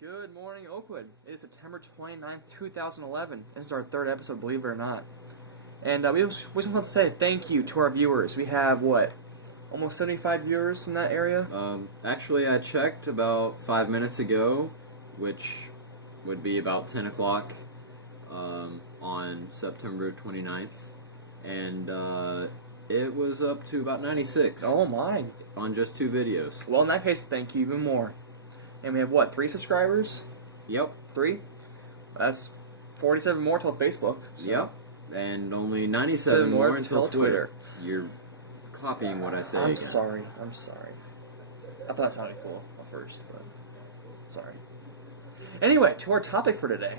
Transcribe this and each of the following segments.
Good morning, Oakwood. It is September 29th, 2011. This is our third episode, believe it or not. And we just want to say thank you to our viewers. We have, almost 75 viewers in that area? Actually, I checked about 5 minutes ago, which would be about 10 o'clock on September 29th. And it was up to about 96. Oh my. On just 2 videos. Well, in that case, thank you even more. And we have, 3 subscribers? Yep. 3? That's 47 more till Facebook. So. Yep. And only 97 more until Twitter. You're copying what I say. I'm sorry. I thought that sounded cool at first, but sorry. Anyway, to our topic for today.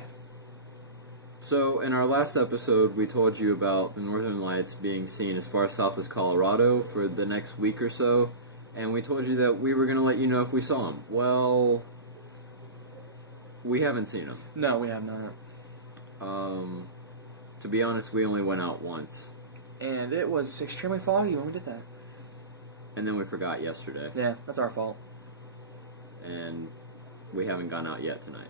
So, in our last episode, we told you about the Northern Lights being seen as far south as Colorado for the next week or so. And we told you that we were going to let you know if we saw them. Well, we haven't seen them. No, we have not. To be honest, we only went out once. And it was extremely foggy when we did that. And then we forgot yesterday. Yeah, that's our fault. And we haven't gone out yet tonight.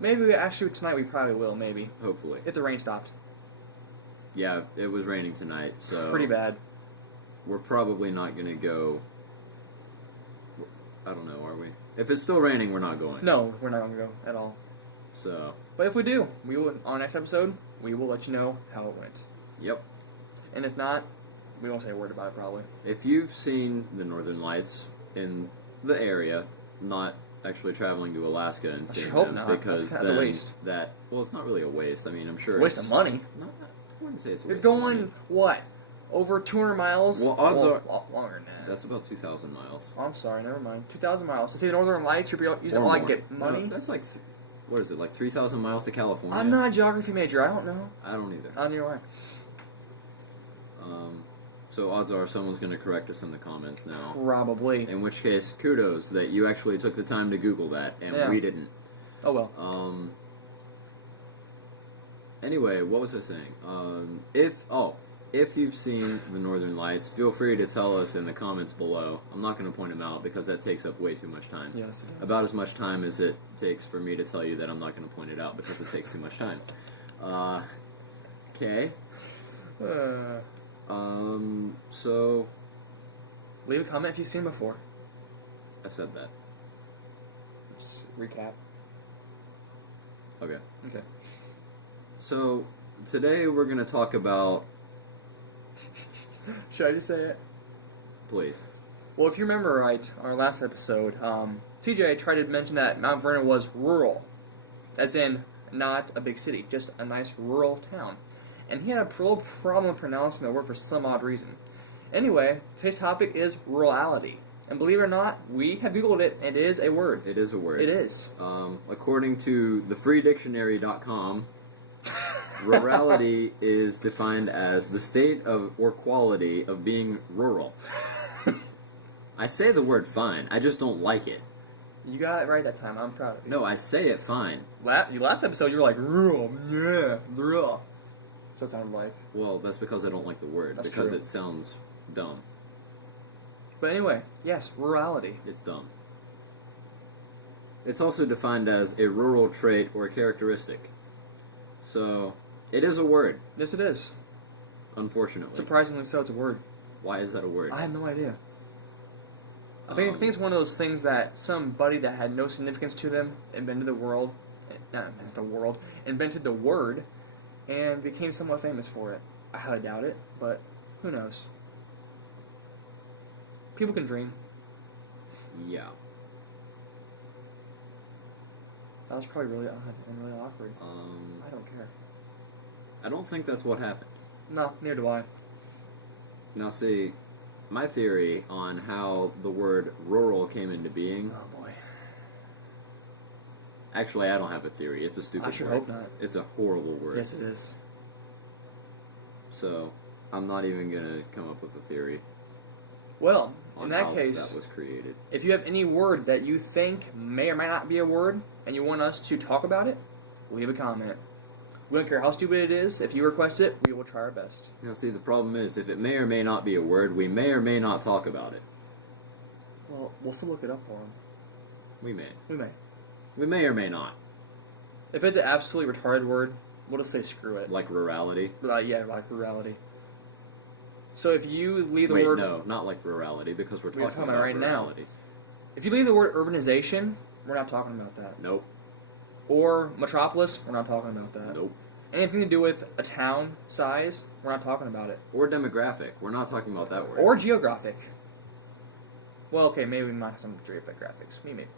Maybe tonight we probably will, maybe. Hopefully. If the rain stopped. Yeah, it was raining tonight, so... Pretty bad. We're probably not going to go... I don't know, are we? If it's still raining, we're not going. No, we're not going to go at all. So... But if we do, we will, on our next episode, we will let you know how it went. Yep. And if not, we won't say a word about it, probably. If you've seen the Northern Lights in the area, not actually traveling to Alaska and seeing them, hope not. Because that's a waste. Well, it's not really a waste. I mean, I'm sure waste it's... of money. Not, I wouldn't say it's a You're waste of money. going, over 200 miles? Well, odds are... Longer than that. That's about 2,000 miles. Oh, I'm sorry, never mind. 2,000 miles. To see the Northern Lights, you're using all I can get money? No, that's like... What is it, like 3,000 miles to California? I'm not a geography major. I don't know. I don't either. I don't know why. So odds are someone's going to correct us in the comments now. Probably. In which case, kudos that you actually took the time to Google that, and we didn't. Oh well. Anyway, what was I saying? If you've seen the Northern Lights, feel free to tell us in the comments below. I'm not going to point them out because that takes up way too much time. Yes, it is. About as much time as it takes for me to tell you that I'm not going to point it out because it takes too much time. Okay. So... Leave a comment if you've seen before. I said that. Just recap. Okay. Okay. So, today we're going to talk about... Should I just say it? Please. Well, if you remember right, on our last episode, TJ tried to mention that Mount Vernon was rural. As in, not a big city, just a nice rural town. And he had a real problem pronouncing the word for some odd reason. Anyway, today's topic is rurality. And believe it or not, we have Googled it, and it is a word. It is a word. It is. According to thefreedictionary.com, rurality is defined as the state of or quality of being rural. I say the word fine, I just don't like it. You got it right that time. I'm proud of you. No, I say it fine. Last episode, you were like, rural, yeah, rural. So it sounded like. Well, that's because I don't like the word. That's because true. It sounds dumb. But anyway, yes, rurality. It's dumb. It's also defined as a rural trait or characteristic. So, it is a word. Yes, it is. Unfortunately. Surprisingly so, it's a word. Why is that a word? I have no idea. I think it's one of those things that somebody that had no significance to them invented the word, and became somewhat famous for it. I highly doubt it, but who knows? People can dream. Yeah. That was probably really odd and really awkward. I don't care. I don't think that's what happened. No, neither do I. Now see, my theory on how the word rural came into being... Oh boy. Actually, I don't have a theory. It's a stupid word. I sure hope not. It's a horrible word. Yes, it is. So, I'm not even going to come up with a theory. Well, in on that how case, that was created. If you have any word that you think may or may not be a word, and you want us to talk about it, leave a comment. We don't care how stupid it is. If you request it, we will try our best. Now, see, the problem is, if it may or may not be a word, we may or may not talk about it. Well, we'll still look it up for them. We may. We may. We may or may not. If it's an absolutely retarded word, we'll just say screw it. Like rurality. Yeah, like rurality. So if you leave the Wait, word... no, not like rurality, because we're talking about right now. rurality. If you leave the word urbanization, we're not talking about that. Nope. Or metropolis, we're not talking about that. Nope. Anything to do with a town size, we're not talking about it. Or demographic. We're not talking about that word. Or geographic. Well, okay, maybe we might have some geographics. We might.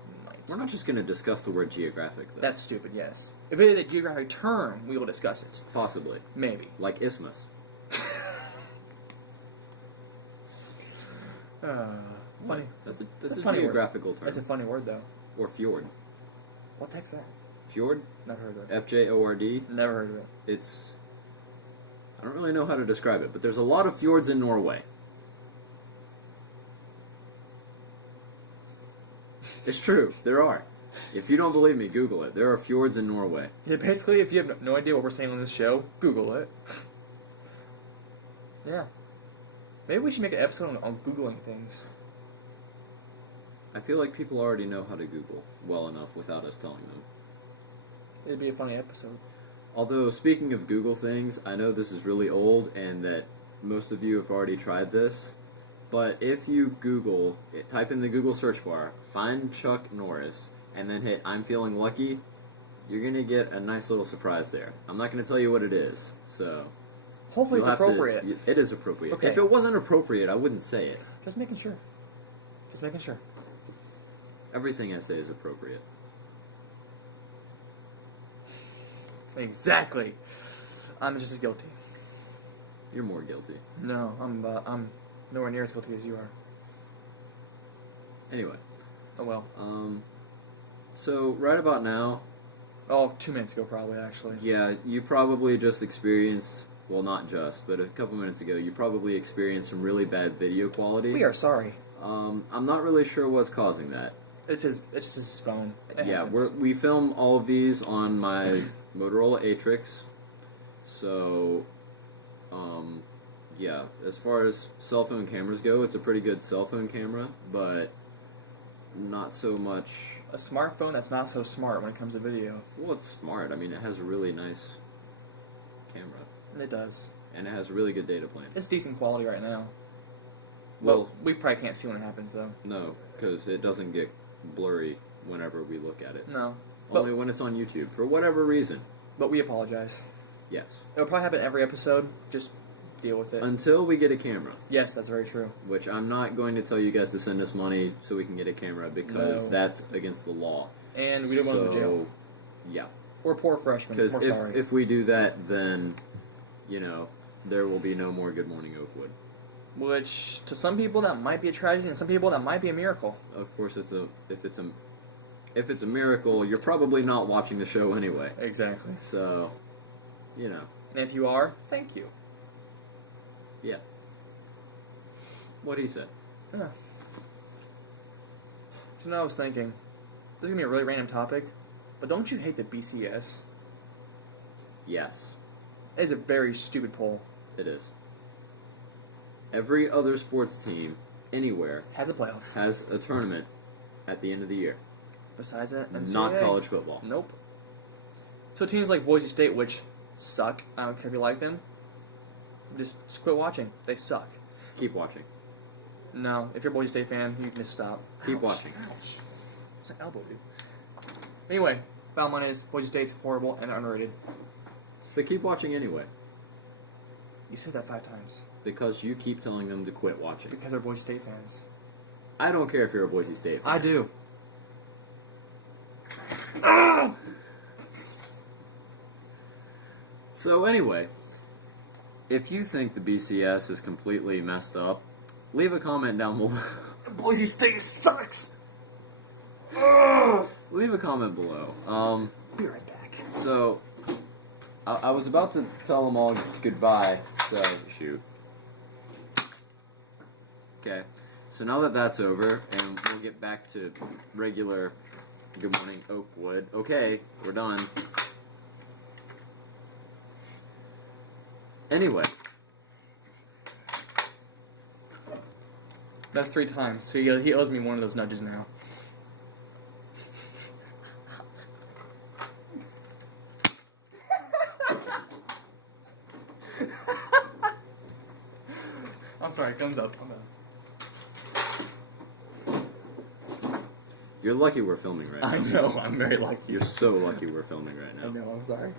We're not just going to discuss the word geographic, though. That's stupid, yes. If it is a geographic term, we will discuss it. Possibly. Maybe. Like isthmus. Funny. That's It's a funny geographical word. term. That's a funny word, though. Or fjord. What the heck's that? Fjord? Never heard of it. F-J-O-R-D. Never heard of it. It's... I don't really know how to describe it, but there's a lot of fjords in Norway. It's true. There are. If you don't believe me, Google it. There are fjords in Norway. Yeah, basically, if you have no idea what we're saying on this show, Google it. Yeah. Maybe we should make an episode on Googling things. I feel like people already know how to Google well enough without us telling them. It'd be a funny episode. Although, speaking of Google things, I know this is really old and that most of you have already tried this, but if you Google, type in the Google search bar, find Chuck Norris, and then hit I'm feeling lucky, you're going to get a nice little surprise there. I'm not going to tell you what it is, so... Hopefully it's appropriate. It is appropriate. Okay. If it wasn't appropriate, I wouldn't say it. Just making sure. Just making sure. Everything I say is appropriate. Exactly. I'm just as guilty. You're more guilty. No, I'm nowhere near as guilty as you are. Anyway. Oh well. So, right about now... Oh, 2 minutes ago probably, actually. Yeah, you probably just experienced... Well, not just, but a couple minutes ago, you probably experienced some really bad video quality. We are sorry. I'm not really sure what's causing that. It's his phone. It Yeah, happens. we film all of these on my Motorola Atrix. So, yeah, as far as cell phone cameras go, it's a pretty good cell phone camera, but not so much... A smartphone that's not so smart when it comes to video. Well, it's smart. I mean, it has a really nice camera. It does. And it has a really good data plan. It's decent quality right now. Well, we probably can't see when it happens, though. no, because it doesn't get blurry whenever we look at it. No. Only when it's on YouTube, for whatever reason. But we apologize. Yes. It'll probably happen every episode. Just deal with it. Until we get a camera. Yes, that's very true. Which I'm not going to tell you guys to send us money so we can get a camera, because No. that's against the law. And we don't want to go to jail. Yeah. We're poor freshmen. Because We're sorry. if we do that, then, you know, there will be no more Good Morning Oakwood. Which, to some people, that might be a tragedy, and some people, that might be a miracle. Of course, if it's a miracle, you're probably not watching the show anyway. Exactly. So, you know. And if you are, thank you. Yeah. What he said. Yeah. So now I was thinking, this is going to be a really random topic, but don't you hate the BCS? Yes, It's a very stupid poll. it is. Every other sports team, anywhere, Has a playoff. has a tournament at the end of the year. Besides that, NCAA. Not college football. Nope. So teams like Boise State, which suck, I don't care if you like them, just quit watching. They suck. Keep watching. No, if you're a Boise State fan, you can just stop. Keep Ouch. watching. Ouch. It's an elbow, dude. Anyway, bottom line is Boise State's horrible and underrated. But keep watching anyway. You said that 5 times. Because you keep telling them to quit watching. Because they're Boise State fans. I don't care if you're a Boise State fan. I do. So anyway, if you think the BCS is completely messed up, leave a comment down below. Boise State sucks! Leave a comment below. Be right back. So, I was about to tell them all goodbye, so, shoot. Okay, so now that that's over, and we'll get back to regular Good Morning Oakwood. Okay, we're done. Anyway. That's 3 times, so he owes me one of those nudges now. sorry, guns up. I'm done. You're lucky we're filming right now. I know, I'm very lucky. You're so lucky we're filming right I now. know, I'm sorry.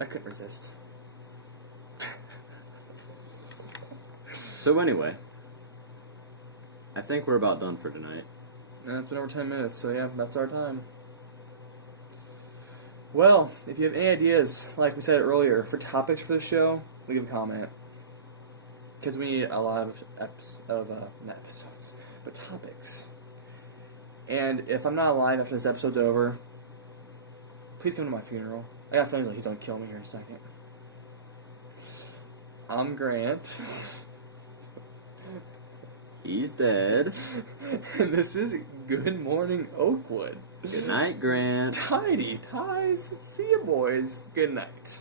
I couldn't resist. So anyway, I think we're about done for tonight. And it's been over 10 minutes, so yeah, that's our time. Well, if you have any ideas, like we said earlier, for topics for the show, leave a comment. Because we need a lot of not episodes, but topics. And if I'm not alive after this episode's over, please come to my funeral. I got feelings like he's gonna kill me here in a second. I'm Grant. He's dead. And this is Good Morning Oakwood. Good night, Grant. Tidy ties. See you boys. Good night.